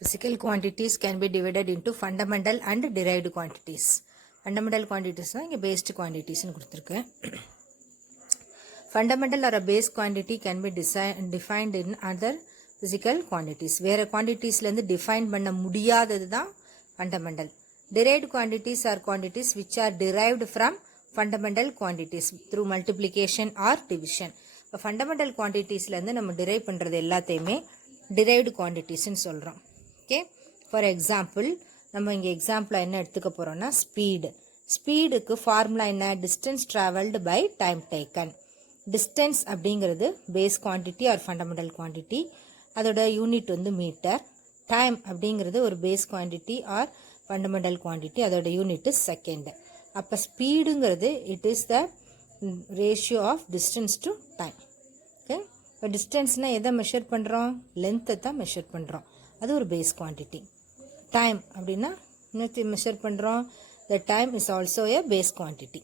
Physical quantities can be divided into fundamental and derived quantities. Fundamental quantities தான் இங்க based quantities னு கொடுத்திருக்கேன். Fundamental or a base quantity can be defined in other physical quantities. வேற quantitiesல இருந்து define பண்ண முடியாதது தான் fundamental. Derived quantities are quantities which are derived from fundamental quantities through multiplication or division. இப்போ fundamental quantitiesல இருந்து நம்ம derive பண்றது எல்லாத்தையுமே derived quantities னு சொல்றோம். ஓகே, ஃபார் எக்ஸாம்பிள் நம்ம இங்கே எக்ஸாம்பிள் என்ன எடுத்துக்க போகிறோம்னா ஸ்பீடுக்கு ஃபார்முலா என்ன? Distance travelled by time taken. Distance அப்படிங்கிறது base quantity or fundamental quantity, அதோட யூனிட் வந்து மீட்டர். டைம் அப்படிங்கிறது ஒரு base quantity or fundamental quantity, அதோட யூனிட் செகண்ட். அப்போ ஸ்பீடுங்கிறது it is the ratio of distance to time. Okay, இப்போ டிஸ்டன்ஸ்னால் எதை மெஷர் பண்ணுறோம்? லென்த்தை தான் மெஷர் பண்ணுறோம், அது ஒரு பேஸ் குவான்டிட்டி. டைம் அப்படின்னா இன்னொரு மெஷர் பண்ணுறோம், the time is also a base quantity.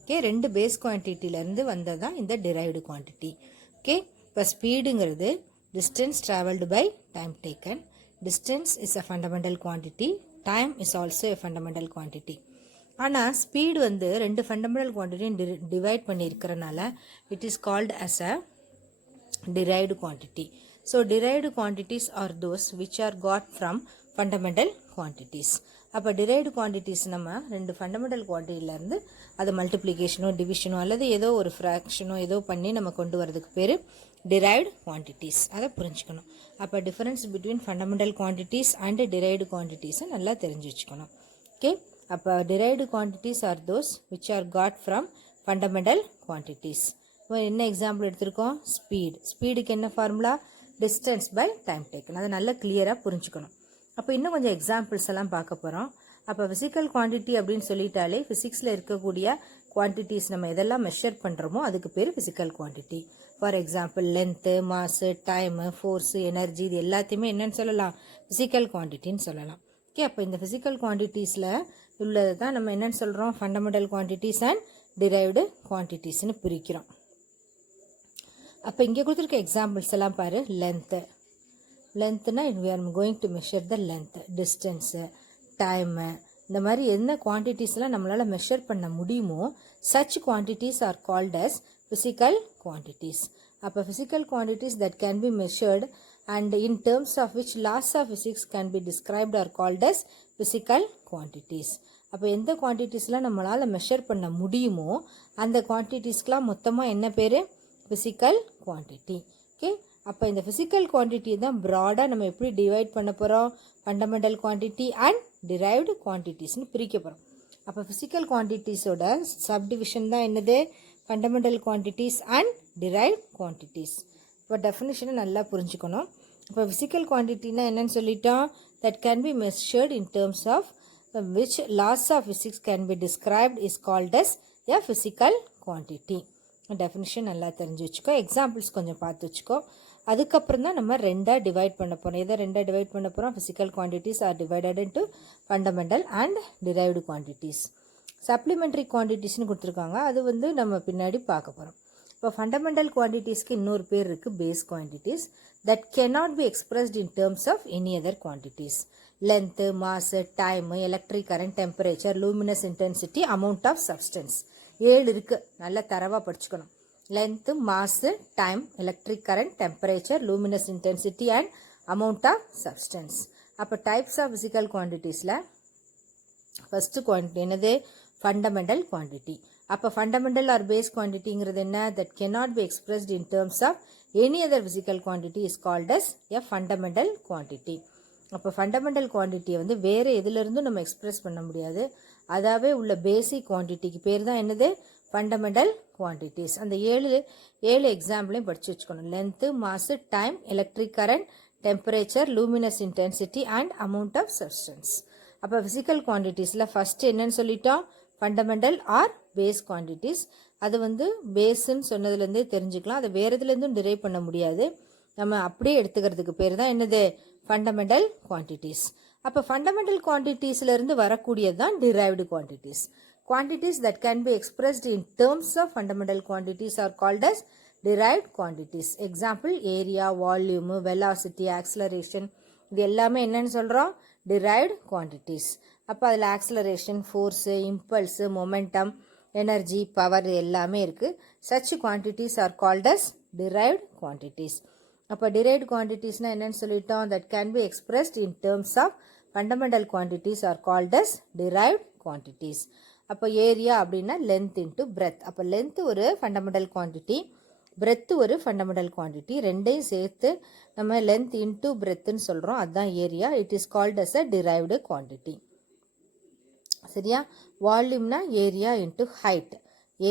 Okay, ரெண்டு பேஸ் குவான்டிட்டியிலேருந்து வந்தது தான் இந்த டிரைவ்டு குவான்டிட்டி. ஓகே, இப்போ ஸ்பீடுங்கிறது distance travelled by time taken. Distance is a fundamental quantity, time is also a fundamental quantity. ஆனால் ஸ்பீடு வந்து ரெண்டு ஃபண்டமெண்டல் குவான்டிட்டியும் டிவைட் பண்ணியிருக்கிறனால it is called as a derived quantity. So derived quantities are those which are got from fundamental quantities. அப்போ derived quantities நம்ம ரெண்டு fundamental குவான்டிட்டியிலேருந்து அது மல்டிப்ளிகேஷனோ டிவிஷனோ அல்லது ஏதோ ஒரு ஃப்ராக்ஷனோ ஏதோ பண்ணி நம்ம கொண்டு வரதுக்கு பேர் derived quantities. அதை புரிஞ்சுக்கணும். அப்போ difference between fundamental quantities and derived quantities நல்லா தெரிஞ்சு வச்சுக்கணும். ஓகே, அப்போ derived quantities are those which are got from fundamental quantities. இப்போ என்ன எக்ஸாம்பிள் எடுத்திருக்கோம்? ஸ்பீடுக்கு என்ன formula? Distance by time taken. அதை நல்லா கிளியராக புரிஞ்சுக்கணும். அப்போ இன்னும் கொஞ்சம் எக்ஸாம்பிள்ஸ் எல்லாம் பார்க்க போகிறோம். அப்போ ஃபிசிக்கல் குவான்டிட்டி அப்படின்னு சொல்லிட்டாலே ஃபிசிக்ஸில் இருக்கக்கூடிய குவான்டிட்டிஸ் நம்ம எதெல்லாம் மெஷர் பண்ணுறோமோ அதுக்கு பேர் physical quantity. For example length, mass, time, force, energy, இது எல்லாத்தையுமே என்னன்னு சொல்லலாம்? ஃபிசிக்கல் குவான்டிட்டின்னு சொல்லலாம். ஓகே, அப்போ இந்த ஃபிசிக்கல் குவான்டிட்டிஸில் உள்ளது தான் நம்ம என்னன்னு சொல்கிறோம்? ஃபண்டமெண்டல் குவான்டிட்டிஸ் அண்ட் டிரைவ்டு குவான்டிட்டிஸ்னு பிரிக்கிறோம். அப்போ இங்கே கொடுத்துருக்க எக்ஸாம்பிள்ஸ் எல்லாம் பாரு. லென்த்துனா we are going to measure the length, distance, time, இந்த மாதிரி என்ன குவான்டிட்டிஸ்லாம் நம்மளால் மெஷர் பண்ண முடியுமோ such quantities are called as physical quantities. அப்போ physical quantities that can be measured and in terms of which laws of physics can be described are called as physical quantities. அப்போ எந்த குவான்டிட்டிஸ்லாம் நம்மளால் மெஷர் பண்ண முடியுமோ அந்த குவான்டிட்டிஸ்க்கெலாம் மொத்தமாக என்ன பேர்? Physical quantity. ஓகே, அப்போ இந்த ஃபிசிக்கல் குவான்டிட்டி தான் ப்ராடாக நம்ம எப்படி டிவைட் பண்ண போகிறோம்? ஃபண்டமெண்டல் குவான்டிட்டி அண்ட் டிரைவ்டு குவான்டிட்டிஸ்னு பிரிக்க போகிறோம். அப்போ ஃபிசிக்கல் குவான்டிட்டிஸோட சப்டிவிஷன் தான் என்னது? Fundamental quantities and derived quantities. இப்போ டெஃபினிஷனை நல்லா புரிஞ்சுக்கணும். இப்போ ஃபிசிக்கல் குவான்டிட்டினா என்னன்னு சொல்லிட்டோம்? That can be measured in terms of which laws of physics can be described is called as a physical quantity. Definition நல்லா தெரிஞ்சு வச்சுக்கோ. எக்ஸாம்பிள்ஸ் கொஞ்சம் பார்த்து வச்சுக்கோ. அதுக்கப்புறம் தான் நம்ம ரெண்டாக டிவைட் பண்ண போகிறோம். எதை ரெண்டாக டிவைட் பண்ண போகிறோம்? Physical quantities are divided into fundamental and derived quantities. Supplementary குவான்டிட்டிஸ்னு கொடுத்துருக்காங்க, அது வந்து நம்ம பின்னாடி பார்க்க போகிறோம். இப்போ ஃபண்டமெண்டல் குவான்டிட்டிஸ்க்கு இன்னொரு பேர் இருக்குது, base quantities. That cannot be expressed in terms of any other quantities. Length, mass, time, electric current, temperature, luminous intensity, amount of substance. 7 இருக்குது, நல்லா தரவாக படிச்சுக்கணும். Length, mass, time, electric current, temperature, luminous intensity and amount of substance. அப்போ types of physical குவான்டிட்டிஸில் first quantity என்னது? Fundamental quantity. அப்போ fundamental or base குவான்டிட்டிங்கிறது என்ன? That cannot be expressed in terms of any other physical quantity is called as a fundamental quantity. அப்போ fundamental குவான்டிட்டியை வந்து வேறு எதுலேருந்தும் நம்ம எக்ஸ்பிரஸ் பண்ண முடியாது. அதாவே உள்ள பேசிக் குவான்டிட்டிக்கு பேர் தான் என்னது? Fundamental quantities. அந்த ஏழு எக்ஸாம்பிளையும் படித்து வச்சுக்கணும். Length, mass, time, electric current, temperature, luminous intensity and amount of substance. அப்போ ஃபிசிக்கல் குவான்டிட்டிஸில் ஃபஸ்ட்டு என்னன்னு சொல்லிட்டோம்? Fundamental or base quantities. அது வந்து பேஸுன்னு சொன்னதுலேருந்தே தெரிஞ்சுக்கலாம், அதை வேறு இதுலேருந்தும் டிரைவ் பண்ண முடியாது. நம்ம அப்படியே எடுத்துக்கிறதுக்கு பேர் தான் என்னது? Fundamental quantities. அப்போ ஃபண்டமெண்டல் குவான்டிட்டிஸ்லேருந்து வரக்கூடியது தான் derived quantities. Quantities that can be expressed in terms of fundamental quantities are called as derived quantities. Example, area, volume, velocity, acceleration, இது எல்லாமே என்னன்னு சொல்கிறோம், derived quantities. அப்போ அதில் acceleration, force, impulse, momentum, energy, power எல்லாமே இருக்குது. such quantities are called as derived quantities. அப்போ derived quantitiesனால் என்னன்னு சொல்லிட்டோம், that can be expressed in terms of fundamental quantities are called as derived quantities. அப்போ ஏரியா அப்படின்னா length into breadth. அப்போ length ஒரு fundamental quantity, breadth ஒரு ஃபண்டமெண்டல் குவான்டிட்டி, ரெண்டையும் சேர்த்து நம்ம லென்த் இன்ட்டு பிரெத்துன்னு சொல்கிறோம். அதுதான் area. It is called as a derived quantity. சரியா? வால்யூம்னா area into height.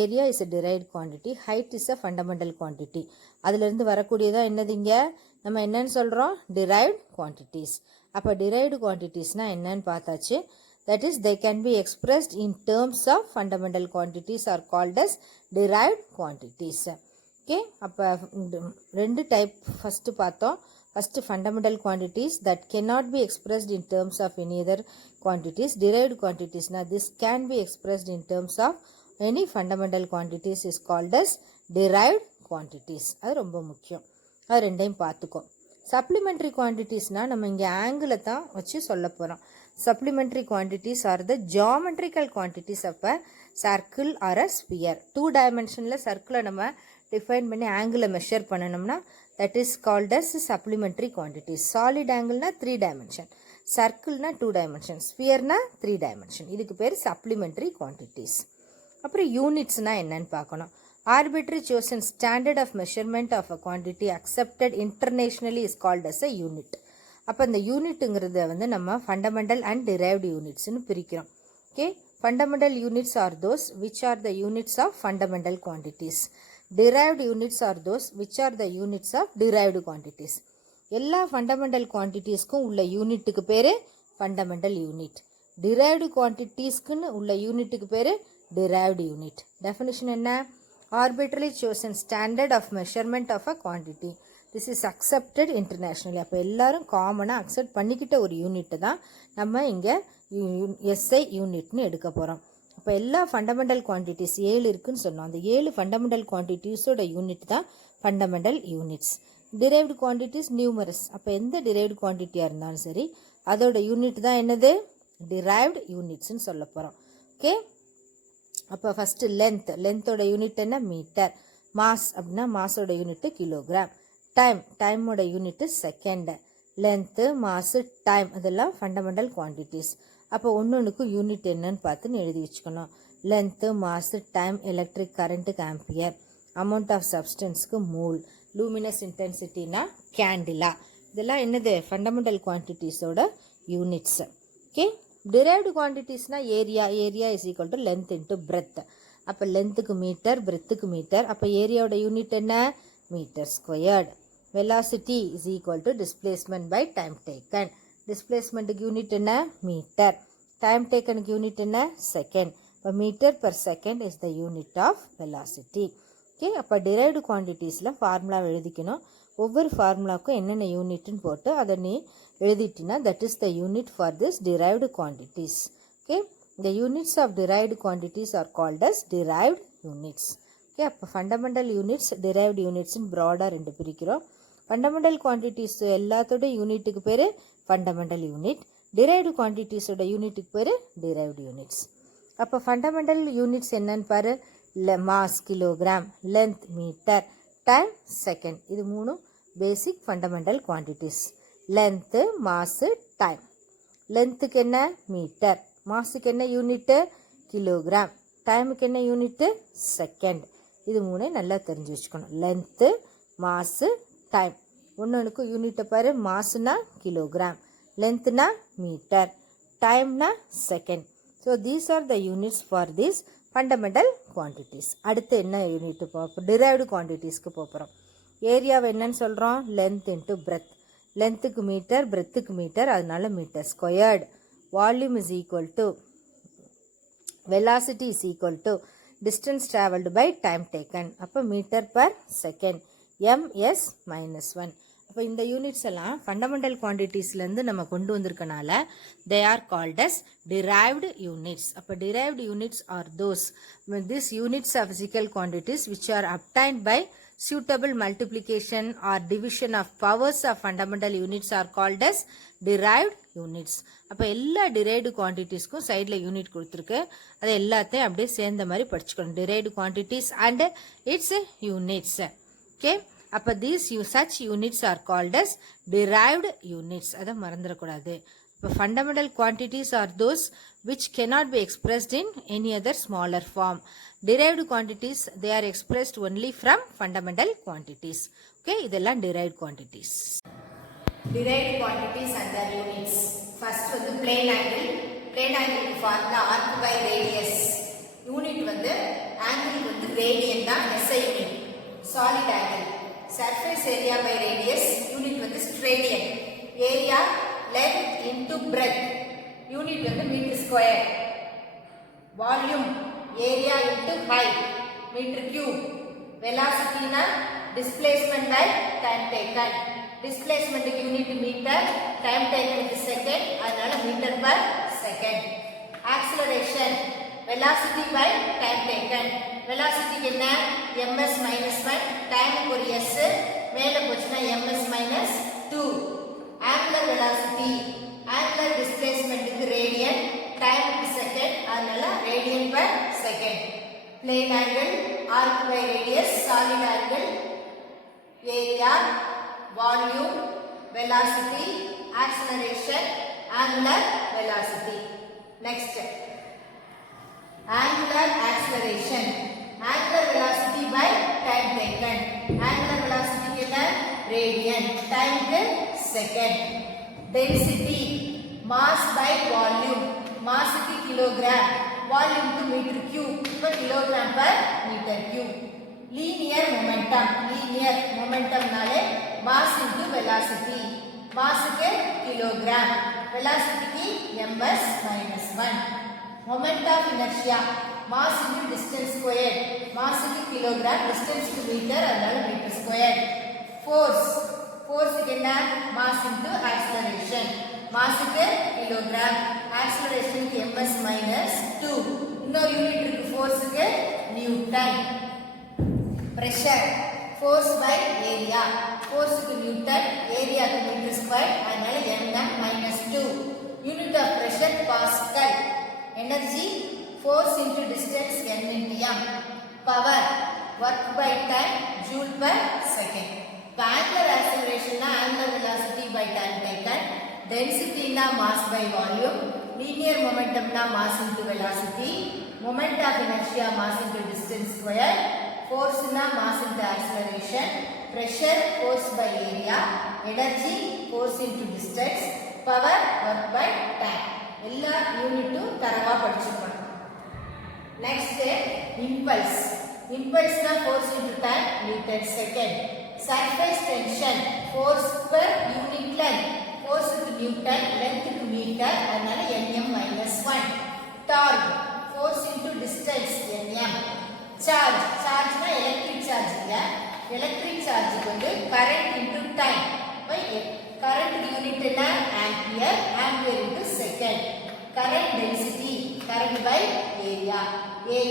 Area is a derived quantity, height is a fundamental quantity. அதுலேருந்து வரக்கூடியதான் என்னது, இங்கே நம்ம என்னன்னு சொல்கிறோம், டிரைவ்டு குவான்டிட்டிஸ். அப்போ டிரைவ்டு குவான்டிட்டிஸ்னால் என்னன்னு பார்த்தாச்சு. That is, they can be expressed in terms of fundamental quantities are called as derived quantities. Okay, அப்போ ரெண்டு டைப் ஃபஸ்ட்டு பார்த்தோம். First fundamental quantities that cannot be expressed in terms of any other quantities. Derived quantities, now this can be expressed in terms of any fundamental quantities is called as derived quantities. அது ரொம்ப முக்கியம். அது ரெண்டையும் பார்த்துக்கோ. Supplementary குவான்டிட்டிஸ்னால் நம்ம இங்கே ஆங்கிளை தான் வச்சு சொல்ல போகிறோம். Supplementary quantities are the geometrical quantities of a circle or a sphere. 2 dimensional circle நம்ம define பண்ணி angle measure பண்ணணும்னா that is called as supplementary quantities. Solid angle na 3 dimension, circle na 2 dimension, sphere na 3 dimension. இதுக்கு பேர் supplementary quantities. அப்புறம் units na என்னன்னு பார்க்கணும். Arbitrary chosen standard of measurement of a quantity accepted internationally is called as a unit. அப்போ இந்த யூனிட்டுங்கிறத வந்து நம்ம fundamental and derived யூனிட்ஸ்னு பிரிக்கிறோம். Okay, fundamental units are those which are the units of fundamental quantities. Derived units are those which are the units of derived quantities. எல்லா fundamental குவான்டிட்டிஸ்க்கும் உள்ள யூனிட்டுக்கு பேர் ஃபண்டமெண்டல் யூனிட். டிரைவ்டு குவான்டிட்டிஸ்க்குன்னு உள்ள யூனிட்டுக்கு பேர் டிரைவ்டு யூனிட். டெஃபினிஷன் என்ன? Arbitrarily chosen standard of measurement of a quantity. This is accepted internationally. அப்போ எல்லாரும் காமனாக அக்செப்ட் பண்ணிக்கிட்ட ஒரு யூனிட்டு தான் நம்ம இங்கே எஸ்ஐ யூனிட்னு எடுக்க போகிறோம். அப்போ எல்லா ஃபண்டமெண்டல் குவான்டிட்டிஸ் 7 இருக்குன்னு சொன்னோம். அந்த 7 ஃபண்டமெண்டல் குவான்டிட்டிஸோட யூனிட் தான் fundamental units. Derived quantities numerous. அப்போ எந்த டிரைவ்டு குவான்டிட்டியாக இருந்தாலும் சரி அதோட யூனிட் தான் என்னது, டிரைவ்டு யூனிட்ஸ்ன்னு சொல்ல போகிறோம். ஓகே, அப்போ ஃபஸ்ட்டு லென்த்தோட யூனிட் என்ன, மீட்டர். மாஸ் அப்படின்னா மாஸோட யூனிட்டு கிலோகிராம். டைமோட unit second. Length, mass, time இதெல்லாம் ஃபண்டமெண்டல் குவான்டிட்டிஸ். அப்போ ஒன்றுக்கும் யூனிட் என்னன்னு பார்த்துன்னு எழுதி வச்சுக்கணும். லென்த்து, மாசு, டைம், எலக்ட்ரிக் கரண்ட்டுக்கு ஆம்பியர், அமௌண்ட் ஆஃப் சப்ஸ்டன்ஸ்க்கு மூல், லூமினஸ் இன்டென்சிட்டினா கேண்டிலா. இதெல்லாம் என்னது, ஃபண்டமெண்டல் குவான்டிட்டிஸோட யூனிட்ஸ். ஓகே, டிரைவ்டு குவான்டிட்டிஸ்னால் area is equal to length into breadth. அப்போ லென்த்துக்கு மீட்டர், பிரெத்துக்கு மீட்டர். அப்போ ஏரியாவோட யூனிட் என்ன, metre squared. velocity is equal to displacement by time taken. displacement unit என்ன, மீட்டர். time taken unit என்ன, செகண்ட். இப்போ metre per second is the unit of velocity. ஓகே, அப்போ derived quantitiesல ஃபார்முலா எழுதிக்கணும். ஒவ்வொரு ஃபார்முலாவுக்கும் என்னென்ன யூனிட்னு போட்டு அதை நீ எழுதிட்டினா that is the unit for this derived quantities. Okay, the units of derived quantities are called as derived units. Okay, அப்போ ஃபண்டமெண்டல் யூனிட்ஸ், டிரைவ்டு யூனிட்ஸ்னு ப்ராடாக ரெண்டு பிரிக்கிறோம். ஃபண்டமெண்டல் குவான்டிட்டிஸ் எல்லாத்தோட யூனிட்டுக்கு பேர் ஃபண்டமெண்டல் யூனிட். டிரைவ்டு குவான்டிட்டிஸோட யூனிட்டுக்கு பேர் டிரைவ்டு யூனிட்ஸ். அப்போ ஃபண்டமெண்டல் யூனிட்ஸ் என்னன்னு பாரு. Mass kilogram, length metre, time second. இது 3 basic fundamental quantities. Length, mass, time. லென்த்துக்கு என்ன, மீட்டர். மாஸுக்கு என்ன யூனிட்டு, கிலோகிராம். டைமுக்கு என்ன யூனிட்டு, செகண்ட். இது 3 நல்லா தெரிஞ்சு வச்சுக்கணும். Length, mass, time. ஒன்றுக்கு யூனிட்டை பாரு. மாசுனா கிலோகிராம், லென்த்னா மீட்டர், டைம்னா second. So these are the units for these fundamental quantities. அடுத்து என்ன யூனிட் பார்ப்போம், டிரைவ்டு குவான்டிட்டிஸ்க்கு போகிறோம். ஏரியாவை என்னன்னு சொல்கிறோம், லென்த் இன்ட்டு பிரெத். லென்த்துக்கு மீட்டர், பிரெத்துக்கு மீட்டர், அதனால metre squared. Volume is equal to velocity is equal to distance traveled by time taken. அப்போ மீட்டர் பர் செகண்ட், ms - 1. அப்போ இந்த யூனிட்ஸ் எல்லாம் ஃபண்டமெண்டல் குவான்டிட்டிஸ்லேருந்து நம்ம கொண்டு வந்திருக்கனால they are called as derived units. அப்போ derived units are those these units of physical quantities which are obtained by suitable multiplication or division of powers of fundamental units are called as derived units. அப்போ எல்லா derived quantitiesக்கும் சைடில் unit கொடுத்துருக்கு. அதை எல்லாத்தையும் அப்படியே சேர்ந்த மாதிரி படிச்சுக்கணும். derived quantities and its units. Okay. அப்போ these such units are called as derived units. அதை மறந்துடக்கூடாது. இப்போ fundamental quantities are those which cannot be expressed in any other smaller form. Derived quantities, they are expressed only from fundamental quantities. Okay, இதெல்லாம் derived quantities. Derived quantities and their units. First வந்து plane angle. Plane angle formula arc by radius. Unit வந்து angle வந்து radian தான் SI unit. Solid angle. Surface area by radius. Unit வந்து steradian. Area length into breadth. Unit வந்து meter square. Volume area into height, meter cube. Velocity na displacement by time taken. Displacement unit meter, time taken is second, adala meter per second. Acceleration, velocity by time taken. Velocity enna ms minus 1, time ku s, mele pochuna ms minus 2. Angular velocity, angular displacement is radian, time is second, adala radian per second. Plane angle, arc by radius, solid angle, area, volume, velocity, acceleration, angular velocity. Next, angular acceleration, angular velocity by time taken. Angular velocity is radian, time is second. Density, mass by volume, mass is kilogram, volume to meter cube per kilogram per meter cube. Linear momentum नाले mass into velocity, mass के kilogram, velocity की ms minus 1. Moment of inertia, mass into distance squared, mass की kilogram, distance to meter अदल meter squared. Force के ना mass into acceleration, mass के kilogram, acceleration की ms minus 2. இன்னொரு unit இருக்கு force க்கு Newton. Pressure, force by area, force க்கு நியூட்டன், area க்கு மீட்டர் ஸ்கொயர், அதனால nm minus 2. Unit of pressure pascal. Energy, force into distance n into m. Power, work by time, joule per second. Angular acceleration na angular velocity by time taken. Density na mass by volume. Linear momentum na mass into velocity. Moment of inertia mass into distance square. Force na mass into acceleration. Pressure force by area. Energy force into distance. Power work by time. எல்லா யூனிட்டும் தரவா படிச்சுக்கணும். Next, impulse. Impulse na force into time meter second. Surface tension, force per unit length. Force to Newton, length to meter, அதனால nm minus 1. Torque, force into distance, nm. Charge, charge na electric charge இல்ல. Electric charge வந்து current into time. by current unit na ampere, ampere into second. Current density, current by area,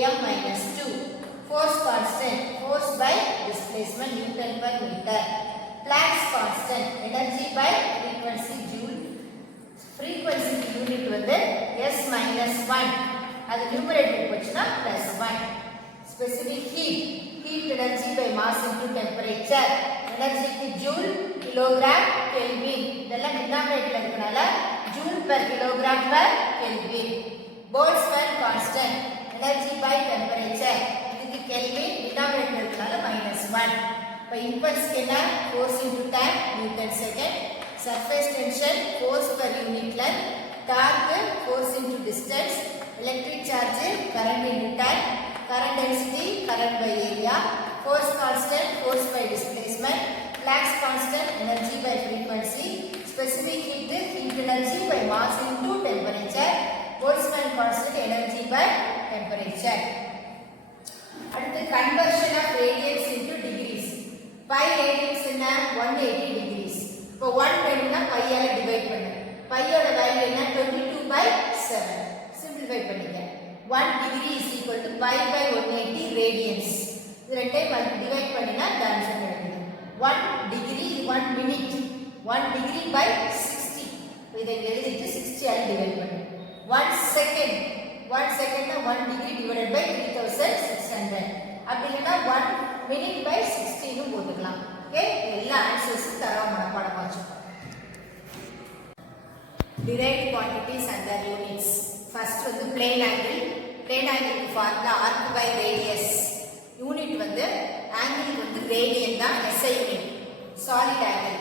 am minus 2. Force constant, force by displacement, Newton per meter. Planck's constant, energy by frequency, joule. Frequency unit வந்து s minus 1. அது numerator போச்சுனா plus 1. Specific heat, heat energy by mass into temperature. Energy க்கு joule, kilogram, kelvin. இதெல்லாம் denominator இருக்கனால joule per kilogram per kelvin. Boltzmann constant, energy by temperature. இதுக்கு kelvin, denominator இருக்கனால minus 1. இப்போ impulse என்ன force into time Newton second. Surface tension force per unit length. Torque force into distance. Electric charge current into time. Current density current by area. Force constant force by displacement. Planck's constant energy by frequency. Specific heat energy by mass into temperature. Boltzmann constant energy by temperature. அடுத்து conversion of radians into degrees. Pi radians என்ன 180 degrees. இப்போ 1 வேணும்னா pi ஆல divide பண்ணு. pi ஓட value என்ன 22/7. Simplify பண்ணிக்க. 1 degree is equal to pi by 180 radians. இது ரெண்டையும் டிவைட் பண்ணினா the answer கிடைக்குது 1 degree 1 minute 1 degree by 60 இதை எழுதிட்டு 60 ஆல் டிவைட் பண்ணு 1 second 1 second 1 degree divided by 3600 அப்படி இல்லனா 1 minute by 60 னு போட்டுக்கலாம் ஓகே எல்லா ஆன்சர்ஸ் தரவா மனப்பாடம் ஆச்சு derived quantities and their units first வந்து plane angle க்கு formula arc by radius unit வந்து angle வந்து radian தான் SI unit solid angle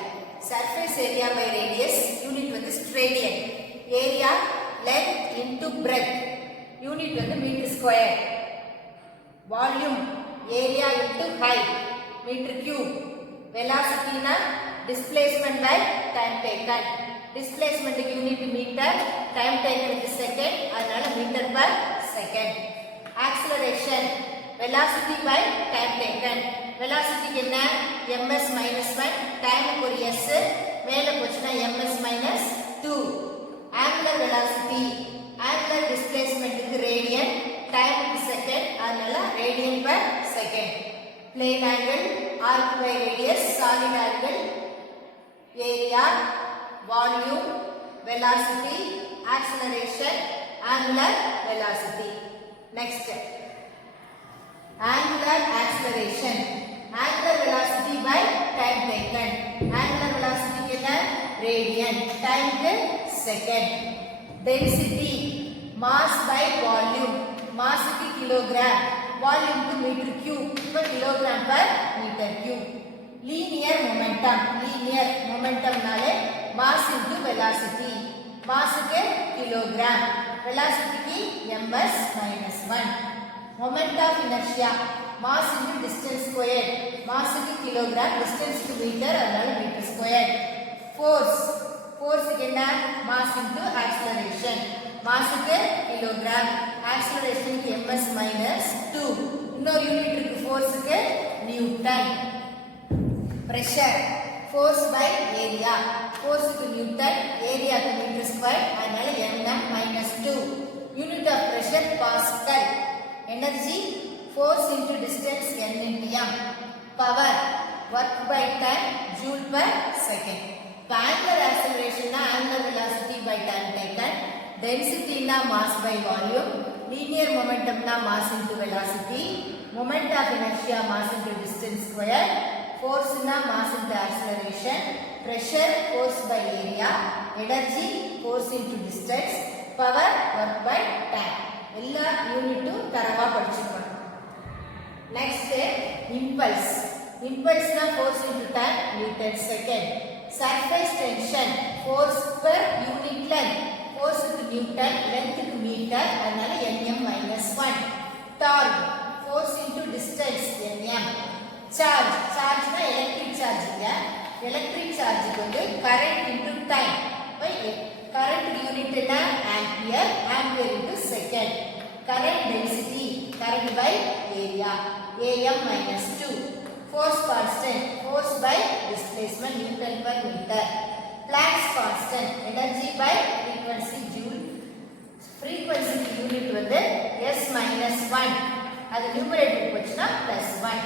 surface area by radius unit வந்து radian area length into breadth unit வந்து meter square volume area into height meter cube velocity na displacement by time taken displacement unit meter time taken is second அதனால meter per second acceleration velocity by time taken velocity என்ன ms minus 1 time க்கு ஒரு s மேல போச்சுனா ms minus 2 angular velocity angular displacement க்கு radian time க்கு second அதனால radian per second plane angle arc by radius solid angle area volume velocity acceleration angular velocity next angular acceleration angular velocity by time taken angular velocity என்ன radian time க்கு second density mass by volume mass க்கு kilogram volume க்கு meter cube இப்போ kilogram per meter cube linear momentum நாலே mass into velocity mass க்கு kilogram velocity க்கு ms minus 1 moment of inertia mass into distance squared mass க்கு kilogram distance க்கு meter அதனால meter squared force க்கு என்ன mass into acceleration mass க்கு kilogram acceleration க்கு ms minus 2 இன்னொரு யூனிட் இருக்கு force க்கு newton pressure force by area force க்கு newton area க்கு meter square அதனால nm minus 2 unit of pressure pascal energy force into distance n into m power work by time joule per second angular acceleration na angular velocity by time taken density na mass by volume linear momentum na mass into velocity moment of inertia mass into distance square force na mass into acceleration pressure force by area energy force into distance power work by time எல்லா யூனிட்டும் தரவா படிச்சுக்கணும் next impulse na force into time newton second surface tension force per unit length force க்கு newton length க்கு meter அதனால nm minus 1 torque force into distance nm charge na electric charge இல்ல electric charge க்கு வந்து current into time by current unit என்ன ampere into second current density current by area am minus 2 force constant force by displacement newton per meter Planck's constant energy by frequency joule frequency unit வந்து s minus 1 அது numerator போச்சுனா plus 1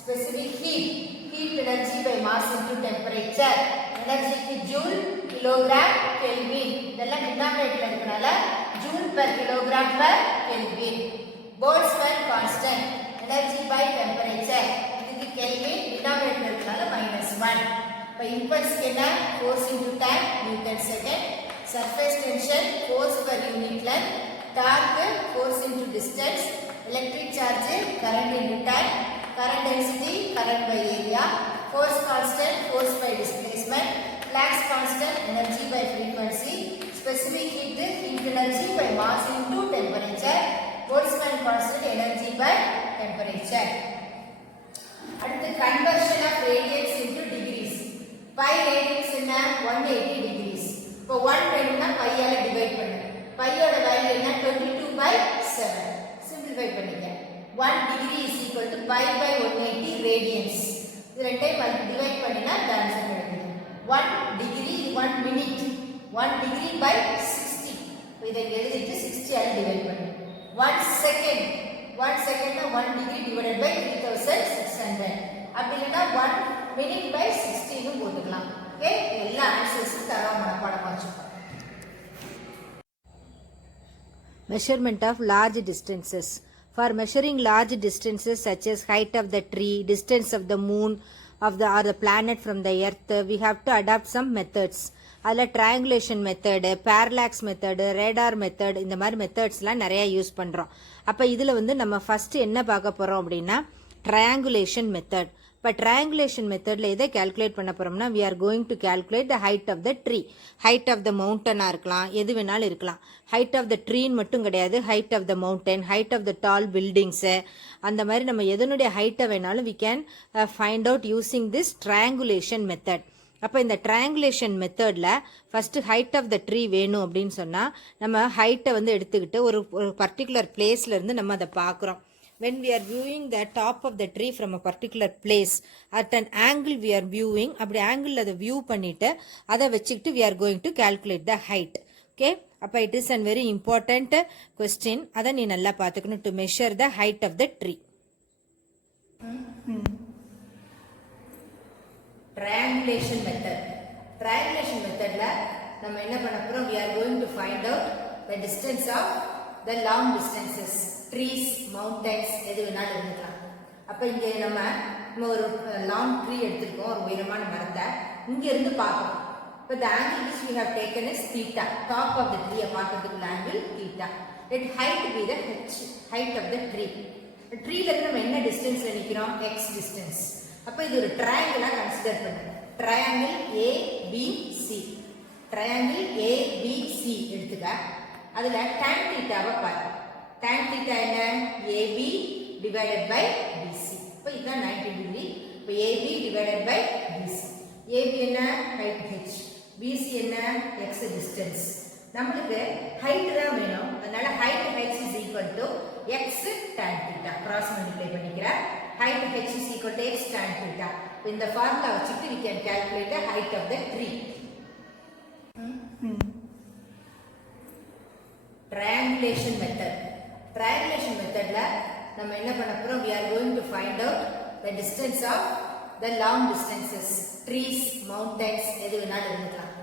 specific heat energy by mass into temperature energy க்கு joule kilogram kelvin இதெல்லாம் denominator இருக்கனால joule per kilogram per kelvin Boltzmann constant energy by temperature இதுக்கு kelvin denominator இருக்கனால -1 இப்போ impulse என்ன force into time newton second surface tension force per unit length torque force into distance electric charge current into time current density current by area force constant force by displacement Planck's constant energy by frequency specific heat energy by mass into temperature Boltzmann constant energy by temperature அடுத்து conversion of radians into degrees pi radians என்ன 180 degrees இப்போ 1 வேணும்னா pi ஆல divide பண்ணு pi ஓட value என்ன 22/7 simplify பண்ணிக்க 1 degree is equal to pi by 180 radians இது ரெண்டையும் டிவைட் பண்ணினா the answer கிடைக்கும் 1 degree 1 minute 1 degree by 60 இதை எழுதிட்டு 60 ஆல டிவைட் பண்ணு 1 second 1 second 1 degree divided by 3600 அப்படி இல்லனா 1 minute by 60 னு போட்டுக்கலாம் ஓகே எல்லா ஆன்சர்ஸும் தரவா மனப்பாடம் வச்சுக்கோ Measurement of large distances. For measuring large distances such as height of the tree, distance of the moon or the planet from the earth, we have to adopt some methods. அதில் triangulation method, parallax method, radar method இந்த மாதிரி மெத்தட்ஸ்லாம் நிறைய use பண்ணுறோம். அப்போ இதில் வந்து நம்ம first என்ன பார்க்க போகிறோம் அப்படின்னா triangulation method. இப்போ triangulation மெத்தடில் எதை calculate பண்ண போகிறோம்னா we are going to calculate the height of the tree. height of the mountain-ஆ இருக்கலாம் எது வேணாலும் இருக்கலாம். height of the tree மட்டும் கிடையாது height of the mountain, height of the tall buildings அந்த மாதிரி நம்ம எதனுடைய ஹைட்டை வேணாலும் we can find out using this triangulation method. அப்போ இந்த triangulation மெத்தடில் first height of the tree வேணும் அப்படின்னு சொன்னால் நம்ம ஹைட்டை வந்து எடுத்துக்கிட்டு ஒரு பர்டிகுலர் பிளேஸ்லேருந்து நம்ம அதை பார்க்குறோம். When we are viewing the top of the tree from a particular place, at an angle we are viewing, அப்படி angle அதை view பண்ணிட்டு அதை வச்சுக்கிட்டு we are going to calculate the height. Okay, அப்போ it is a very important question. அதை நீ நல்லா பார்த்துக்கணும் to measure the height of the tree. Triangulation method. Triangulation methodல நம்ம என்ன பண்ண போறோம் we are going to find out the distance of the long distances. trees, mountains எது வேணாலும் இருக்கலாம். அப்போ இங்கே நம்ம ஒரு லாங் ட்ரீ எடுத்துருக்கோம் ஒரு உயரமான மரத்தை இங்கே இருந்து பார்க்கணும். இப்போ the angle which we have taken is theta. top of the tree பார்க்கறதுக்குள்ள angle theta. let height be the height of the tree. ட்ரீல இருந்து நம்ம என்ன டிஸ்டன்ஸ்ல நிக்கிறோம் x distance. அப்போ இது ஒரு ட்ரையாங்கிளா கன்சிடர் பண்ணுங்க. Triangle ABC. ட்ரையாங்கிள் ABC எடுத்துக்க. அதுல tan theta-வை பாரு. tan theta என்ன AB divided by BC. இப்போ இதுதான் 90 டிகிரி. இப்போ AB divided by BC. AB என்ன height h. BC என்ன x distance. நம்மளுக்கு height தான் வேணும். அதனால height h is equal to x tan theta. cross multiply பண்ணிக்கிறேன். height h is equal to x tan theta. இந்த ஃபார்முலா வச்சுட்டு we can calculate the height of the tree. Triangulation method. Triangulation methodல நம்ம என்ன பண்ண போறோம் we are going to find out the distance of the long distances. trees, mountains எது வேணாலும் இருக்கலாம்.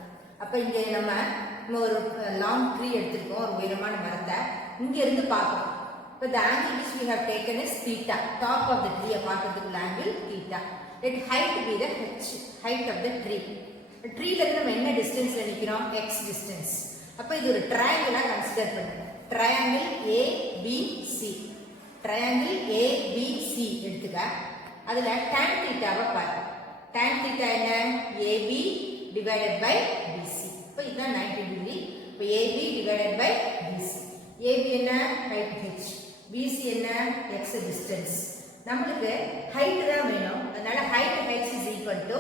அப்ப இங்க நம்ம ஒரு லாங் ட்ரீ எடுத்துருக்கோம் ஒரு உயரமான மரத்தை இங்க இருந்து பார்க்கணும். இப்போ the angle which we have taken is theta. top of the tree பார்க்கிறதுக்குள்ள angle theta. let height be the height of the tree. ட்ரீல இருந்து நம்ம என்ன டிஸ்டன்ஸ்ல நிக்கிறோம் x distance. அப்ப இது ஒரு ட்ரையாங்கிளா கன்சிடர் பண்ணுங்க. Triangle ABC. ட்ரையாங்கிள் ABC எடுத்துக்க. அதுல tan theta-வை பாரு. tan theta என்ன AB divided by BC. இப்போ இதுதான் 90 டிகிரி. இப்போ AB divided by BC. AB என்ன height h. BC என்ன x distance. நம்மளுக்கு height தான் வேணும். அதனால height h is equal to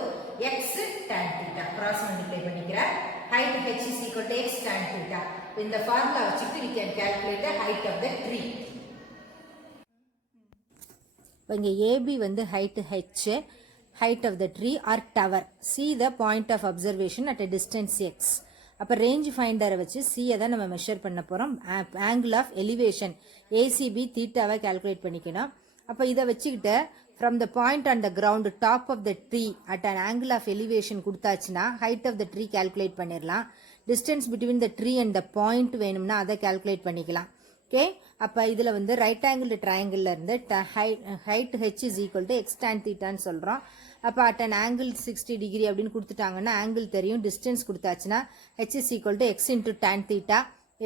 x tan theta. cross multiply பண்ணிக்கிறேன். height h is equal to x tan theta. இந்த ஃபார்முலா வச்சுட்டு we can calculate the height of the tree. இப்போ இங்கே AB வந்து height h, height of the tree or tower. See the point of observation at a distance x. அப்போ range ஃபைண்டரை வச்சு சியை தான் நம்ம measure பண்ண போகிறோம். ஆங்கிள் ஆஃப் எலிவேஷன் ACB தீட்டாவை கால்குலேட் பண்ணிக்கணும். அப்போ இதை வச்சுக்கிட்டு from the point on the ground top of the tree at an angle of elevation கொடுத்தாச்சுன்னா height of the tree calculate பண்ணிடலாம். distance between the tree and the point வேணும்னா அதை calculate பண்ணிக்கலாம். Okay, அப்போ இதில் வந்து ரைட் ஆங்கிள் ட்ரையாங்கிளில் இருந்து height h is equal to x tan theta ன்னு சொல்கிறோம். அப்போ at an angle 60 டிகிரி அப்படின்னு கொடுத்துட்டாங்கன்னா ஆங்கிள் தெரியும். டிஸ்டன்ஸ் கொடுத்தாச்சுன்னா h is equal to x into tan theta.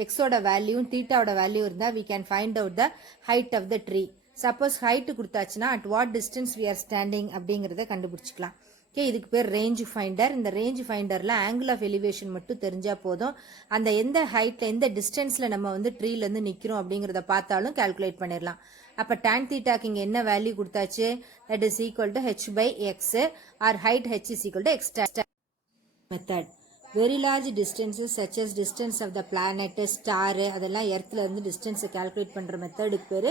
எக்ஸோட வேல்யூ தீட்டாவோட வேல்யூ இருந்தால் we can find out the height of the tree. Suppose height கொடுத்தாச்சுன்னா at what distance we are standing அப்படிங்கிறத கண்டுபிடிச்சிக்கலாம். ஓகே, இதுக்கு பேர் ரேஞ்ச் ஃபைண்டர். இந்த ரேஞ்ச் ஃபைண்டரில் ஆங்கிள் ஆஃப் எலிவேஷன் மட்டும் தெரிஞ்சால் போதும். அந்த எந்த ஹைட்டில் எந்த டிஸ்டன்ஸில் நம்ம வந்து ட்ரீலேருந்து நிற்கிறோம் அப்படிங்கிறத பார்த்தாலும் கால்குலேட் பண்ணிடலாம். அப்போ tan தீட்டாக்கு இங்கே என்ன வேல்யூ கொடுத்தாச்சு that is equal to h by x or height h is equal to x method. Very large distances such as distance of the planet, star அதெல்லாம் எர்த்தில் இருந்து டிஸ்டன்ஸை கால்குலேட் பண்ணுற மெத்தடுக்கு பேர்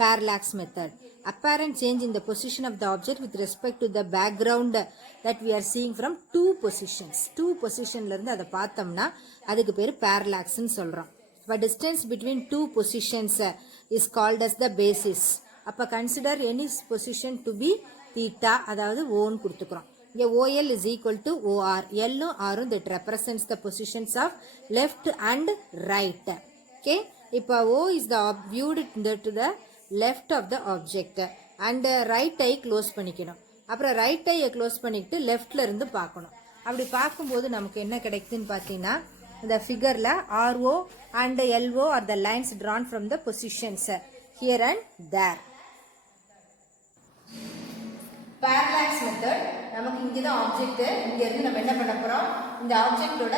parallax method. apparent change in the position of the object with respect to the background that we are seeing from two positions. two positionலேருந்து அதை பார்த்தோம்னா அதுக்கு பேர் parallaxன்னு சொல்கிறோம். அப்போ distance between two positions is called as the basis. அப்போ consider any position to be theta, அதாவது ஓன்னு கொடுத்துக்கிறோம். இங்கே OL is equal to OR. L R that represents the positions of left and right. Okay. இப்போ O is the viewed to the left of the object and right eye close பண்ணிக்கணும். அப்புறம் right ஐயை close பண்ணிக்கிட்டு லெஃப்ட்ல இருந்து பார்க்கணும். அப்படி பார்க்கும்போது நமக்கு என்ன கிடைக்குதுன்னு பார்த்தீங்கன்னா இந்த ஃபிகர்ல RO and LO are the lines drawn from the positions here and there. Parallax method நமக்கு இங்கே தான் ஆப்ஜெக்ட், இங்க இருந்து நம்ம என்ன பண்ண போறோம், இந்த ஆப்ஜெக்டோட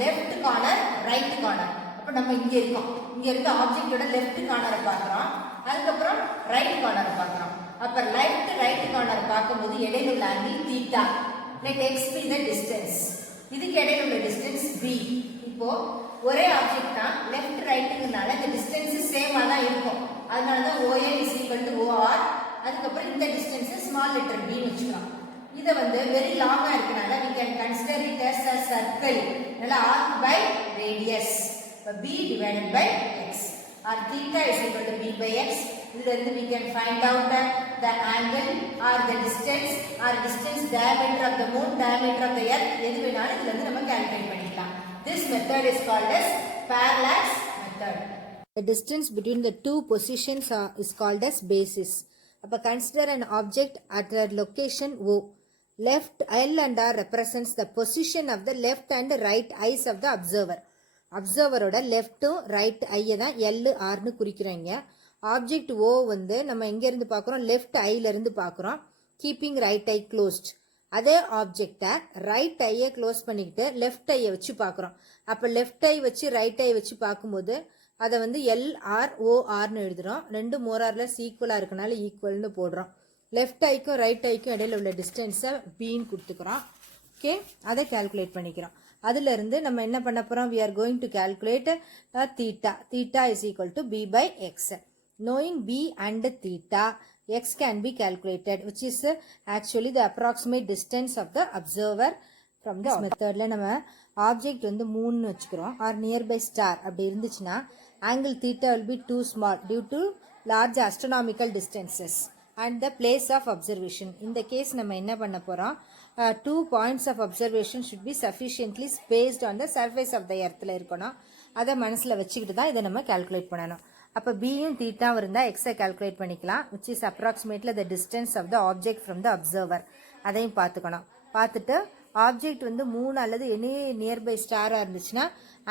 லெஃப்ட் கார்னர் ரைட் கார்னர். அப்போ நம்ம இங்க இருக்கோம், இங்க இருந்து ஆப்ஜெக்டோட லெஃப்ட் கார்னரை பார்க்குறோம், அதுக்கப்புறம் ரைட் கார்னரை பார்க்குறோம். அப்போ லெஃப்ட் ரைட் கார்னர் பார்க்கும்போது இடையில உள்ள angle theta. Let x be the distance. இதுக்கு இடையில உள்ள டிஸ்டன்ஸ் b. இப்போ ஒரே ஆப்ஜெக்ட் தான், லெஃப்ட் ரைட்டுங்கனால இந்த டிஸ்டன்ஸ் சேமா தான் இருக்கும். அதனால தான் OL is equal to OR. அதுக்கப்புறம் இந்த டிஸ்டன்ஸ் ஸ்மால் லெட்டர் b ன்னு வச்சுக்கலாம். இதை வந்து வெரி லாங்கா இருக்கனால we can consider it as a circle. நல்ல arc by radius. இப்போ b divided by x or theta is equal to b by x. இதுல இருந்து we can find out the angle or the distance or distance diameter of the moon, diameter of the earth, எது வேணாலும் இதுல இருந்து நம்ம calculate பண்ணிக்கலாம். This method is called as parallax method. The distance between the two positions is called as basis. அப்ப consider an object at the location O. Left L and R represents the position of the left and right eyes of the observer. அப்சர்வரோட லெஃப்ட்டும் right ஐயை தான் L Rன்னு குறிக்கிறோங்க. Object O வந்து நம்ம எங்க இருந்து பார்க்குறோம், லெஃப்ட் ஐல இருந்து பார்க்குறோம், கீப்பிங் ரைட் ஐ க்ளோஸ்ட். அதே ஆப்ஜெக்டை ரைட் ஐயை க்ளோஸ் பண்ணிக்கிட்டு லெஃப்ட் ஐயை வச்சு பார்க்குறோம். அப்போ லெஃப்ட் ஐ வச்சு ரைட் ஐ வச்சு பார்க்கும்போது அதை வந்து LRORன்னு எழுதுகிறோம். ரெண்டு மோரார்லெஸ் ஈக்குவலாக இருக்கனால ஈக்குவல்னு போடுறோம். லெஃப்ட் ஐக்கும் ரைட் ஐக்கும் இடையில உள்ள டிஸ்டன்ஸை பின்னு கொடுத்துக்கிறோம். ஓகே, அதை கால்குலேட் பண்ணிக்கிறோம். அதுல இருந்து நம்ம என்ன பண்ண போறோம், we are going to calculate theta. Theta is equal to b by x. Knowing b and theta, x can be calculated, which is actually the approximate distance of the observer from this methodல நம்ம object வந்து 3 வச்சுக்கிறோம் or nearby star அப்படி இருந்துச்சுன்னா angle theta will be too small due to large astronomical distances and the place of observation. In the case நம்ம என்ன பண்ண போறோம், 2 points of observation should be sufficiently spaced on the surface of the earthல இருக்கணும். அதை மனசுல வச்சுக்கிட்டு தான் இதை நம்ம கால்குலேட் பண்ணணும். அப்போ பியும் தீட்டாவும் இருந்தால் எக்ஸை கால்குலேட் பண்ணிக்கலாம், which is approximately the distance of the object from the observer. அதையும் பார்த்துக்கணும். பார்த்துட்டு ஆப்ஜெக்ட் வந்து 3 அல்லது எனி நியர்பை ஸ்டாராக இருந்துச்சுன்னா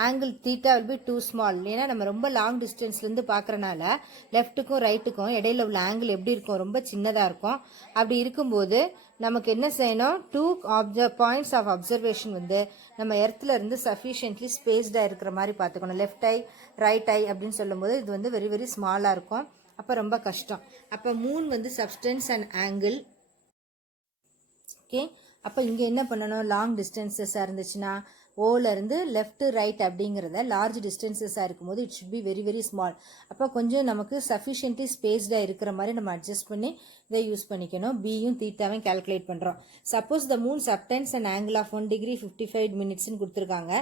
angle theta will be too small. ஏன்னா நம்ம ரொம்ப லாங் டிஸ்டன்ஸ்லேருந்து பார்க்குறனால லெஃப்ட்டுக்கும் ரைட்டுக்கும் இடையில உள்ள ஆங்கிள் எப்படி இருக்கும், ரொம்ப சின்னதாக இருக்கும். அப்படி இருக்கும்போது நமக்கு என்ன செய்யணும், 2 பாயிண்ட்ஸ் ஆஃப் அப்சர்வேஷன் வந்து நம்ம எர்த்தில் இருந்து சஃபிஷியன்ட்லி ஸ்பேஸ்டாக இருக்கிற மாதிரி பார்த்துக்கணும். லெஃப்ட் ஐ ரைட் ஐ அப்படின்னு சொல்லும்போது இது வந்து வெரி வெரி ஸ்மாலாக இருக்கும். அப்போ ரொம்ப கஷ்டம். அப்போ 3 வந்து சப்ஸ்டன்ஸ் அண்ட் ஆங்கிள். ஓகே, அப்போ இங்கே என்ன பண்ணணும், லாங் டிஸ்டன்சஸாக இருந்துச்சுன்னா ஓலேருந்து லெஃப்ட் ரைட் அப்படிங்கிறத லார்ஜ் டிஸ்டன்சஸாக இருக்கும்போது it should be very very small. அப்போ கொஞ்சம் நமக்கு சஃபிஷியன்ட்லி ஸ்பேஸ்டாக இருக்கிற மாதிரி நம்ம அட்ஜஸ்ட் பண்ணி இதை யூஸ் பண்ணிக்கணும். பியும் தீட்டாவையும் கால்குலேட் பண்ணுறோம். Suppose the moon subtends an angle of 1 degree 55 minutesன்னு கொடுத்துருக்காங்க.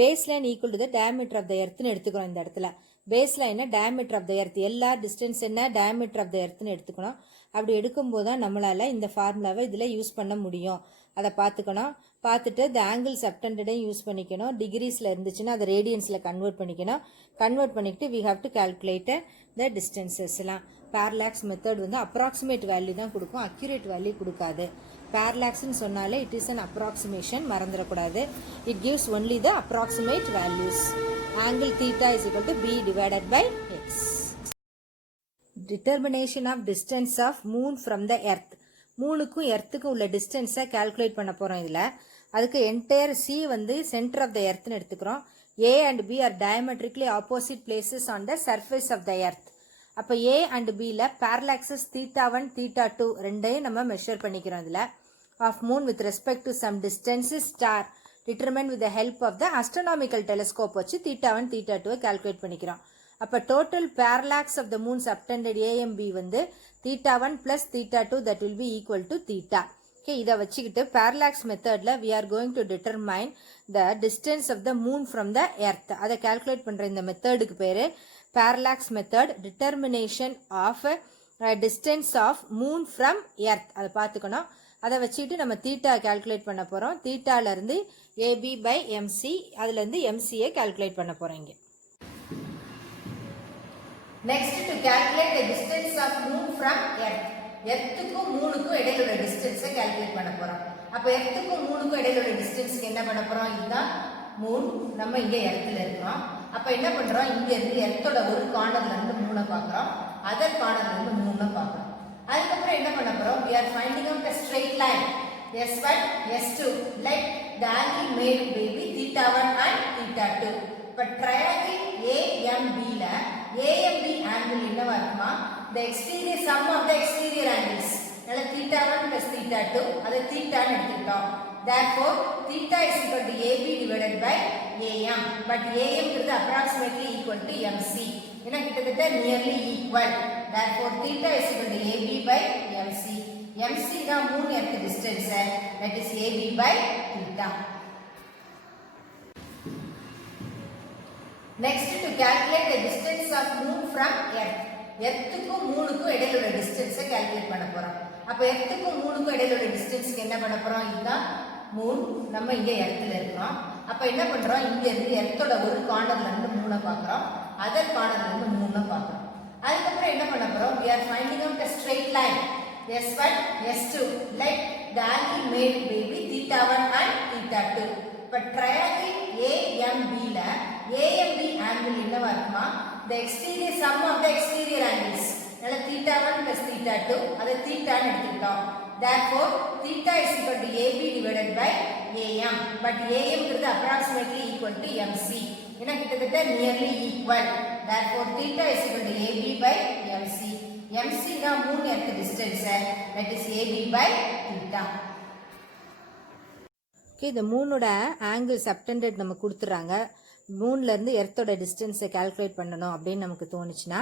Base line equal to the diameter of the எர்த்னு எடுத்துக்கிறோம். இந்த இடத்துல பேஸ் லைனை டயமீட்டர் ஆஃப் த எர்த், எல்லா டிஸ்டன்ஸ் என்ன டயமீட்டர் ஆஃப் த எர்த்னு எடுத்துக்கணும். அப்படி எடுக்கும்போது தான் நம்மளால் இந்த ஃபார்முலாவை இதில் யூஸ் பண்ண முடியும். அதை பார்த்துக்கணும். பார்த்துட்டு த ஆங்கிள் சப்டெண்டடையும் யூஸ் பண்ணிக்கணும். டிகிரிஸில் இருந்துச்சுன்னா அதை ரேடியன்ஸில் கன்வெர்ட் பண்ணிக்கணும். கன்வெர்ட் பண்ணிக்கிட்டு we have to calculate the டிஸ்டன்சஸ்லாம். பேரலாக்ஸ் மெத்தட் வந்து அப்ராக்சிமேட் வேல்யூ தான் கொடுக்கும், அக்யூரேட் வேல்யூ கொடுக்காது. பேரலாக்ஸ்ன்னு சொன்னாலே இட் இஸ் அன் அப்ராக்சிமேஷன், மறந்துடக்கூடாது. It gives only the approximate values. Angle theta is equal to b divided by x. Determination of distance of moon from the earth. மூணுக்கும் எர்த்துக்கும் உள்ள டிஸ்டன்ஸை கால்குலேட் பண்ண போகிறோம். இதில் அதுக்கு என்டையர் சி வந்து சென்டர் ஆஃப் த எர்த்னு எடுத்துக்கிறோம். A and B are diametrically opposite places on the surface of the earth. அப்போ ஏ அண்ட் பியில் பேரலாக்சஸ் தீட்டா 1 தீட்டா 2 ரெண்டையும் நம்ம மெஷர் பண்ணிக்கிறோம். இதில் of moon with respect to some distances star determine with the help of the astronomical telescope வச்சு theta 1 theta 2 calculate பண்ணிக்கிறோம். அப்போ total parallax of the moon subtended AMB வந்து theta 1 plus theta 2 that will be equal to theta. Okay, இதை வச்சுக்கிட்டு parallax மெத்தடில் we are going to determine the distance of the moon from the earth. அதை calculate பண்ணுற இந்த மெத்தடுக்கு பேர் parallax method, determination of distance of moon from earth. அதை பார்த்துக்கணும். அதை வச்சுக்கிட்டு நம்ம தீட்டா calculate பண்ண போகிறோம். தீட்டாலேருந்து ஏபி பை எம்சி, அதுலேருந்து எம்சியை calculate பண்ண போகிறோம் இங்கே. Next, to calculate the distance of moon from earth. எர்த்துக்கும் மூணுக்கும் இடையில உள்ள டிஸ்டன்ஸை கால்குலேட் பண்ண போறோம். அப்ப எர்த்துக்கும் மூணுக்கும் இடையில உள்ள டிஸ்டன்ஸ்க்கு என்ன பண்ண போறோம்? இதுதான் மூன், நம்ம இங்க எர்த்துல இருக்கோம். அப்ப என்ன பண்றோம்? இங்க இருந்து எர்த்தோட ஒரு கார்னர்ல இருந்து மூணை பார்க்கறோம், அதர் கார்னர்ல இருந்து மூணை பார்க்கறோம். அதுக்கப்புறம் என்ன பண்ண போறோம்? we are finding out a straight line s1 s2. let the angle made be theta1 and theta2. இப்ப triangle AMB ல AMB angle என்னவா இருக்குமா? the exterior sum of the exterior angles. அதனால theta1 plus theta2, அதை theta ன்னு எடுத்துக்கிட்டோம். therefore theta is equal to AB divided by AM. but AM ங்கிறது approximately equal to MC. ஏன்னா கிட்டத்தட்ட nearly equal. therefore theta is equal to AB by MC. MC தான் மூணு earth distance, that is AB by theta. Next, to calculate the distance of moon from earth. எர்த்துக்கும் மூணுக்கும் இடையில உள்ள டிஸ்டன்ஸை calculate பண்ண போறோம். அப்ப எர்த்துக்கும் மூணுக்கும் இடையில உள்ள டிஸ்டன்ஸ்க்கு என்ன பண்ண போறோம்? இதுதான் மூன், நம்ம இங்க எர்த்துல இருக்கோம். அப்ப என்ன பண்றோம்? இங்க இருந்து எர்த்தோட ஒரு கார்னர்ல இருந்து மூணை பார்க்கறோம், அதர் கார்னர்ல இருந்து மூணை பார்க்கறோம். அதுக்கப்புறம் என்ன பண்ண போறோம்? we are finding out a straight line s1 s2. let the angle made be theta1 and theta2. இப்ப triangle AMB ல AMB angle என்னவா இருக்குமா? the exterior sum of the exterior angles. அதனால theta1 plus theta2, அதை theta ன்னு எடுத்துக்கிட்டோம். therefore theta is equal to AB divided by AM. but AM ங்கிறது approximately equal to MC. ஏன்னா கிட்டத்தட்ட nearly equal. therefore theta is equal to AB by MC. MC தான் மூணு earth distance, that is AB by theta. Okay, இந்த மூணோட angle subtended நம்ம கொடுத்துட்றாங்க. மூணுலேருந்து எர்த்தோட டிஸ்டன்ஸை calculate பண்ணணும் அப்படின்னு நமக்கு தோணுச்சுன்னா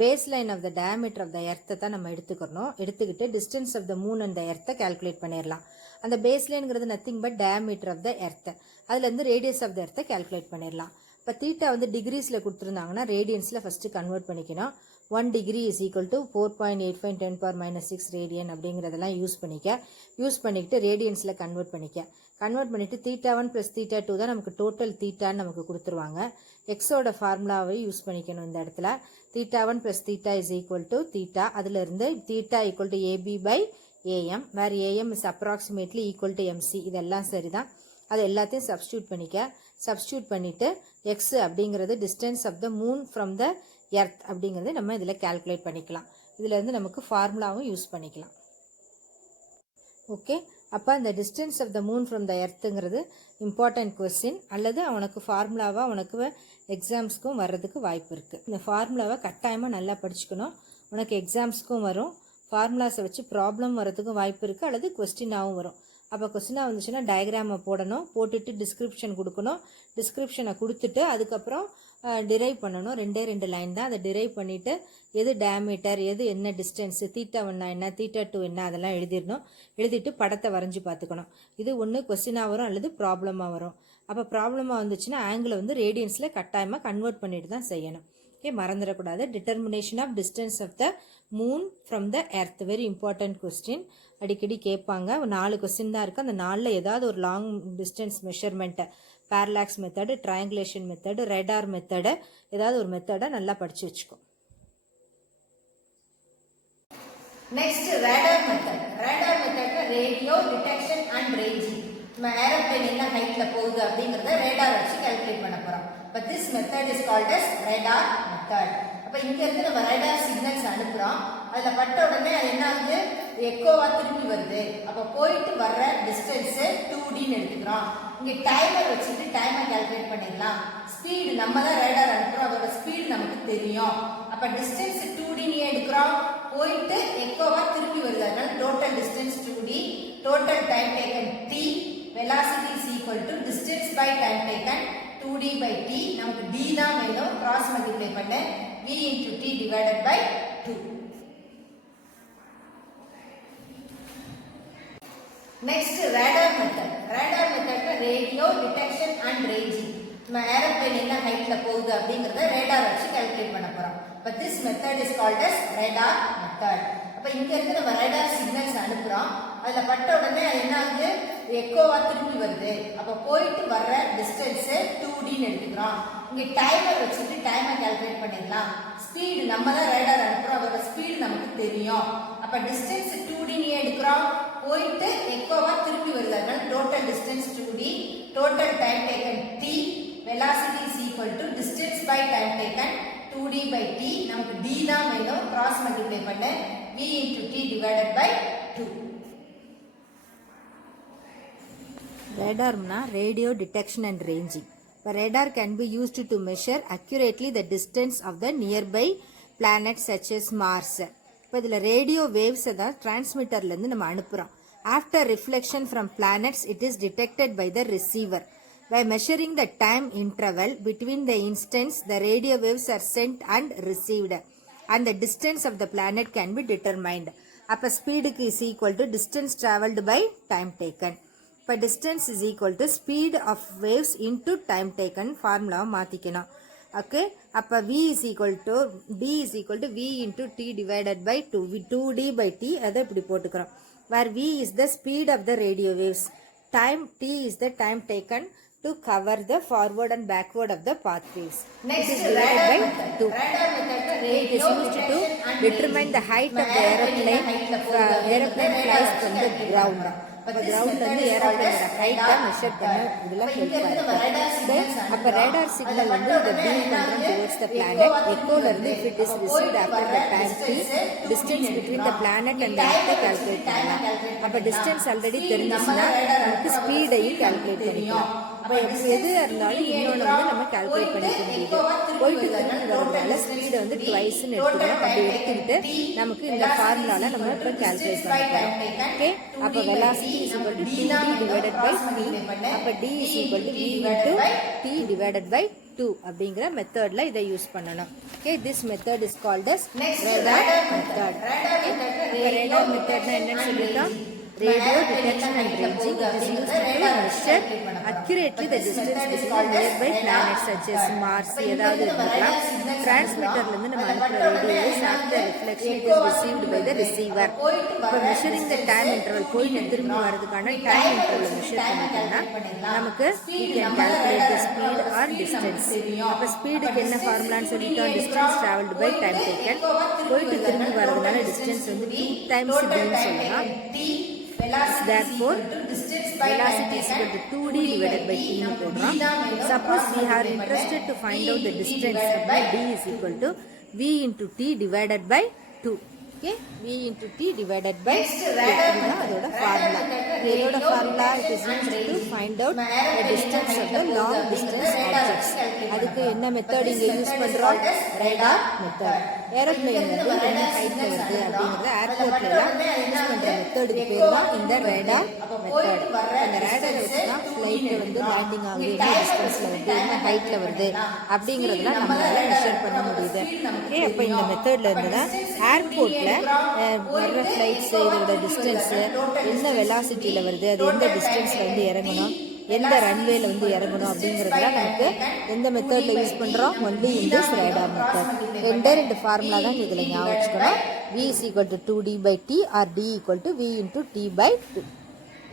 base line of the diameter of the எர்த்தை தான் நம்ம எடுத்துக்கணும். எடுத்துக்கிட்டு distance of the moon and the எர்த்தை கால்குலேட் பண்ணிடலாம். அந்த பேஸ் லைனுங்கிறது nothing but diameter of the எர்த்தை, அதுலேருந்து ரேடியஸ் ஆஃப் த எர்த்தை கால்குலேட் பண்ணிடலாம். இப்போ தீட்டா வந்து டிகிரிஸில் கொடுத்துருந்தாங்கன்னா ரேடியன்ஸில் ஃபஸ்ட்டு கன்வெர்ட் பண்ணிக்கணும். 1 degree is equal to 4.85 10 power minus 6 radian அப்படிங்கிறதெல்லாம் யூஸ் பண்ணிக்கிட்டு ரேடியன்ஸில் கன்வெர்ட் பண்ணிவிட்டு θ1 ப்ளஸ் θ2 தான் நமக்கு டோட்டல் தீட்டான்னு நமக்கு கொடுத்துருவாங்க. எக்ஸோட ஃபார்முலாவை யூஸ் பண்ணிக்கணும் இந்த இடத்துல. θ1 plus θ is equal to theta, அதிலிருந்து θ equal to AB by AM, where AM is approximately equal to MC. இதெல்லாம் சரிதான். அது எல்லாத்தையும் சப்ஸ்டியூட் பண்ணிவிட்டு எக்ஸ் அப்படிங்கிறது distance of the moon from the earth அப்படிங்கிறது நம்ம இதில் கால்குலேட் பண்ணிக்கலாம். இதிலேருந்து நமக்கு ஃபார்முலாவும் யூஸ் பண்ணிக்கலாம். ஓகே, அப்போ அந்த distance of the moon from the எர்த்துங்கிறது இம்பார்ட்டன்ட் கொஸ்டின், அல்லது அவனுக்கு ஃபார்முலாவாக அவனுக்கு எக்ஸாம்ஸ்க்கும் வர்றதுக்கு வாய்ப்பு இருக்குது. இந்த ஃபார்முலாவை கட்டாயமாக நல்லா படிச்சுக்கணும். உனக்கு எக்ஸாம்ஸ்க்கும் வரும், ஃபார்முலாஸை வச்சு ப்ராப்ளம் வர்றதுக்கும் வாய்ப்பு இருக்குது, அல்லது கொஸ்டினாகவும் வரும். அப்போ கொஸ்டினாக வந்துச்சுன்னா டயக்ராமை போடணும், போட்டுட்டு டிஸ்கிரிப்ஷன் கொடுக்கணும். டிஸ்கிரிப்ஷனை கொடுத்துட்டு அதுக்கப்புறம் டிரைவ் பண்ணணும். 2 லைன் தான். அதை டிரைவ் பண்ணிவிட்டு எது டயாமீட்டர், எது என்ன டிஸ்டன்ஸு, θ1 என்ன, θ2 என்ன, அதெல்லாம் எழுதிட்டு படத்தை வரைஞ்சி பார்த்துக்கணும். இது ஒன்று கொஸ்டினாக வரும் அல்லது ப்ராப்ளமாக வரும். அப்போ ப்ராப்ளமாக வந்துச்சுன்னா ஆங்கிளை வந்து ரேடியன்ஸில் கட்டாயமாக கன்வெர்ட் பண்ணிட்டு தான் செய்யணும். ஓகே, மறந்துடக்கூடாது. Determination of distance of the moon from the earth, very important question. அடிக்கடி கேட்பாங்க. 4 கொஸ்டின் தான் இருக்குது. அந்த 4ல் ஏதாவது ஒரு லாங் டிஸ்டன்ஸ் மெஷர்மெண்ட்டை, parallax method, triangulation method, radar method, ஏதாவது ஒரு மெத்தடை நல்லா படித்து வச்சுக்கோ. Next radar method. ரேடார் மெத்தட்ல ரேடியோ டிடெக்ஷன் அண்ட் ரேஞ்சிங். நம்ம ஏரோப்ளேன் என்ன ஹைட்ல போகுது அப்படிங்கறத ரேடார் வச்சு கால்குலேட் பண்ண போறோம். But this method is called as radar method. அப்ப இங்க இருந்து நம்ம ரேடார் சிக்னல்ஸ் அனுப்புறோம். அதுல பட்ட உடனே அது என்ன ஆகுது? எக்கோவா திரும்பி வருது. அப்ப போயிட்டு வர்ற டிஸ்டன்ஸ் 2D ன்னு எடுத்துக்கிறோம். இங்க டைமர் வச்சுட்டு டைமர் கால்குலேட் பண்ணிடலாம். ஸ்பீடு நம்ம தான் ரேடார் அனுப்புறோம், அதோட ஸ்பீடு நமக்கு தெரியும். அப்ப டிஸ்டன்ஸ் 2D ன்னு எடுக்கிறோம், போயிட்டு எக்கோவா திரும்பி வருது. அதனால total distance 2D, total time taken T, velocity is equal to distance by time taken 2D by T. நமக்கு D தான் வேணும், cross multiply பண்ண V into T divided by 2. Next radar method. Radar மெத்தட்ல ரேடியோ டிடெக்ஷன் அண்ட் ரேஞ்சிங். நம்ம aeroplane என்ன ஹைட்ல போகுது அப்படிங்கறத ரேடார் வச்சு கால்குலேட் பண்ண போறோம். But this method is called as radar method. அப்ப இங்க இருந்து நம்ம ரேடார் சிக்னல்ஸ் அனுப்புறோம். அதுல பட்ட உடனே அது என்ன ஆகுது, எக்கோவா திரும்பி வருது. அப்ப போயிட்டு வர்ற டிஸ்டன்ஸ் 2D ன்னு எடுத்துக்கிறோம். இங்க டைமர் வச்சுட்டு டைமர் கால்குலேட் பண்ணிடலாம். ஸ்பீடு நம்ம தான் ரேடார் அனுப்புறோம், அதோட ஸ்பீடு நமக்கு தெரியும். அப்ப டிஸ்டன்ஸ் 2D ன்னு எடுக்கிறோம், போயிட்டு எக்கோவா திரும்பி வருது. அதனால total distance 2D, total time taken t, velocity is equal to distance by time taken 2D by t. நமக்கு d தான் வேணும், கிராஸ் மல்டிப்ளை பண்ண v into t divided by 2. Radarனா radio detection and ranging. The radar can be used to measure accurately the distance of the nearby planets such as Mars. இப்போ இதில் radio வேவ்ஸை தான் டிரான்ஸ்மிட்டர்லேருந்து நம்ம அனுப்புகிறோம். After reflection from planets, it is detected by the receiver. By measuring the time interval between the instants, the radio waves are sent and received, and the distance of the planet can be determined. அப்போ ஸ்பீடுக்கு is equal to distance traveled by time taken. இப்போ distance is equal to speed of waves into time taken ஃபார்முலாவை மாற்றிக்கணும். Okay, அப்போ v is equal to d is equal to v into t divided by 2. 2d by t அதை இப்படி போட்டுக்கிறோம். Where v is the speed of the radio waves, time t is the time taken to cover the forward and backward of the pathways. Next, it is divided by 2. Radar method, It is used to determine the height of the aeroplane. Aeroplane flies from the ground. அப்போ கிரவுண்ட்லேருந்து ஏரோப்ளேனோட ஹைட்டை measure பண்ண இதெல்லாம் ஹெல்ப்பாக இருக்கும். அப்போ radar signal வந்து இதை beam பண்ணுறோம் டுவர்ட்ஸ் த பிளானட். எக்கோலேருந்து if it is received after the time t, distance between the planet and எர்த்தை கால்குலேட் பண்ணலாம். அப்போ டிஸ்டன்ஸ் ஆல்ரெடி தெரிஞ்சுச்சுன்னா நமக்கு ஸ்பீடையும் கால்குலேட் பண்ணிக்கலாம். அப்போ எது இருந்தாலும் இன்னொன்று வந்து நம்ம கால்குலேட் பண்ணிக்க முடியுது. போயிட்டு திரும்பி வரதுனால ஸ்பீடை வந்து ட்வைஸ்ன்னு எடுத்துக்கணும். அப்படி எடுத்துக்கிட்டு நமக்கு இந்த ஃபார்முலாவில் நம்ம இப்போ கால்குலேட் பண்ணிக்கலாம். ஓகே, அப்போ velocity is equal to 2d divided by t. அப்ப d is equal to v into t divided by 2 அப்படிங்கிற மெத்தட்ல இதை யூஸ் பண்ணணும். Okay, this method is called as radar method. radar methodனா என்னன்னு சொல்லிட்டோம். Radio detection and ranging. It is used to measure accurately the distance between nearby planets such as Mars. ஏதாவது இருக்கலாம். டிரான்ஸ்மிட்டர்ல இருந்து நம்ம அனுப்புற radios after reflection it is received by the receiver. இப்போ measuring the time interval, போயிட்டு திரும்பி வரதுக்கான time interval measure பண்ணிட்டோம்னா நமக்கு we can calculate the speed or distance. அப்போ ஸ்பீடுக்கு என்ன ஃபார்முலான்னு சொல்லிட்டோம், distance traveled by time taken. போயிட்டு திரும்பி வரதுனால டிஸ்டன்ஸ் வந்து 2 times dன்னு சொல்லலாம். Therefore, velocity is equal to 2d divided by t ன்னு போடுறோம். Suppose we are interested to find out the distance, d is equal to v into t divided by 2. Okay, v into t divided by 2 இதுதான் அதோட formula. இதோட formula it is used to find out the distance of the long distance objects. அதுக்கு என்ன method இங்க use பண்றோம், radar method. Aeroplane வந்து என்ன ஹைட்ல வருது அப்படிங்கறத ஏர்போர்ட்ல எல்லாம் யூஸ் பண்ற மெத்தடுக்கு பேர் தான் இந்த ரேடார் மெத்தட். அந்த ரேடார் வச்சு தான் ஃளைட் வந்து லேண்டிங் ஆகுது, என்ன டிஸ்டன்ஸ்ல வருது, என்ன ஹைட்ல வருது அப்படிங்கறதெல்லாம் நம்மளால மெஷர் பண்ண முடியுது. ஓகே, அப்ப இந்த மெத்தட்ல இருந்து தான் ஏர்போர்ட்ல வர்ற ஃப்ளைட்ஸ் இதோட டிஸ்டன்ஸ் என்ன வெலாசிட்டியில் வருது, அது எந்த டிஸ்டன்ஸில் வந்து இறங்கணும், எந்த ரன்வேல வந்து இறங்கணும் அப்படிங்கிறதுலாம் நமக்கு எந்த மெத்தடில் யூஸ் பண்ணுறோம், only in this radar method. ரெண்டு ஃபார்முலா தான் இதில் ஞாபகம் வச்சுக்கணும். v is equal to 2d by t or d equal to v into t by 2.